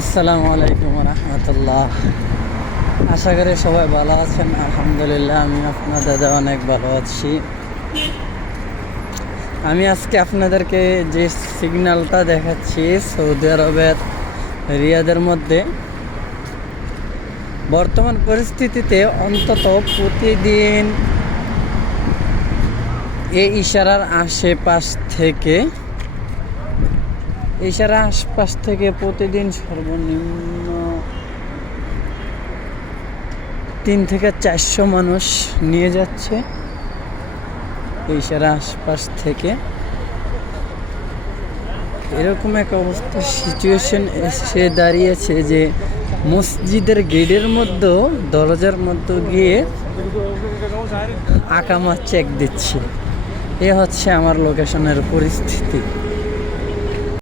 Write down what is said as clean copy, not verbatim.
আসসালামু আলাইকুম রহমতুল্লাহ। আশা করি সবাই ভালো আছেন। আলহামদুলিল্লাহ, আমি আপনার দাদা অনেক ভালো আছি। আমি আজকে আপনাদেরকে যে সিগন্যালটা দেখাচ্ছি সৌদি আরবের রিয়াদের মধ্যে বর্তমান পরিস্থিতিতে অন্তত প্রতিদিন এই ইশারার আশপাশ থেকে প্রতিদিন সর্বনিম্ন 3 থেকে 400 মানুষ নিয়ে যাচ্ছে ইশারা আশপাশ থেকে। এরকম এক অবস্থা সিচুয়েশন এসে দাঁড়িয়েছে যে মসজিদের গেটের মধ্যেও দরজার মধ্যে গিয়ে আকামা চেক দিচ্ছে। এ হচ্ছে আমার লোকেশনের পরিস্থিতি।